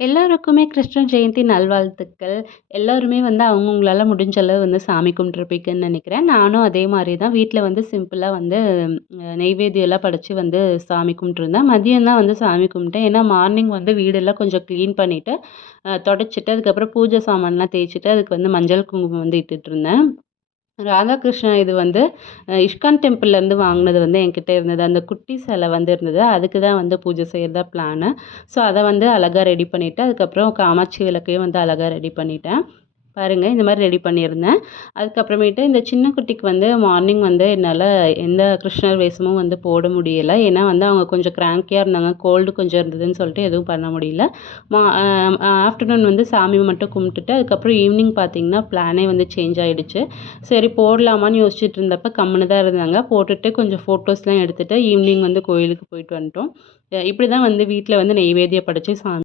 எல்லாருக்குமே கிருஷ்ண ஜெயந்தி நல்வாழ்த்துக்கள். எல்லோருமே வந்து அவங்கவுங்களால முடிஞ்ச அளவு வந்து சாமி கும்பிட்ருப்பீங்கன்னு நினைக்கிறேன். நானும் அதே மாதிரி தான் வீட்டில் வந்து சிம்பிளாக வந்து நெய்வேத்தியெல்லாம் படைச்சி வந்து சாமி கும்பிட்ருந்தேன் மதியம் தான் வந்து சாமி கும்பிட்டேன். ஏன்னா மார்னிங் வந்து வீடெல்லாம் கொஞ்சம் க்ளீன் பண்ணிவிட்டு தொடச்சிட்டு அதுக்கப்புறம் பூஜை சாமான்லாம் தேய்ச்சிட்டு அதுக்கு வந்து மஞ்சள் குங்குமம் வந்து இட்டுட்ருந்தேன் ராதாகிருஷ்ணன் இது வந்து இஷ்கான் டெம்பிள்லேருந்து வாங்கினது வந்து என்கிட்ட இருந்தது. அந்த குட்டி சிலை வந்து இருந்தது. அதுக்கு தான் வந்து பூஜை செய்கிறதா பிளானு ஸோ அதை வந்து அழகாக ரெடி பண்ணிவிட்டு அதுக்கப்புறம் காமாட்சி விளக்கையும் வந்து அழகாக ரெடி பண்ணிட்டேன். பாருங்கள் இந்த மாதிரி ரெடி பண்ணியிருந்தேன். அதுக்கப்புறமேட்டு இந்த சின்ன குட்டிக்கு வந்து மார்னிங் வந்து என்னால் எந்த கிருஷ்ணர் வேஷமும் வந்து போட முடியலை. ஏன்னா வந்து அவங்க கொஞ்சம் க்ராங்கியாக இருந்தாங்க கோல்டு கொஞ்சம் இருந்ததுன்னு சொல்லிட்டு எதுவும் பண்ண முடியல. மா ஆஃப்டர்நூன் வந்து சாமி மட்டும் கும்பிட்டுட்டு அதுக்கப்புறம் ஈவினிங் பார்த்திங்கன்னா பிளானே வந்து சேஞ்ச் ஆகிடுச்சு சரி போடலாமான்னு யோசிச்சுட்டு இருந்தப்போ கம்முன்னு தான் இருந்தாங்க. போட்டுட்டு கொஞ்சம் ஃபோட்டோஸ்லாம் எடுத்துகிட்டு ஈவினிங் வந்து கோயிலுக்கு போயிட்டு வந்துட்டோம். இப்படி தான் வந்து வீட்டில் வந்து நெய்வேத்தியம் படைச்சி சாமி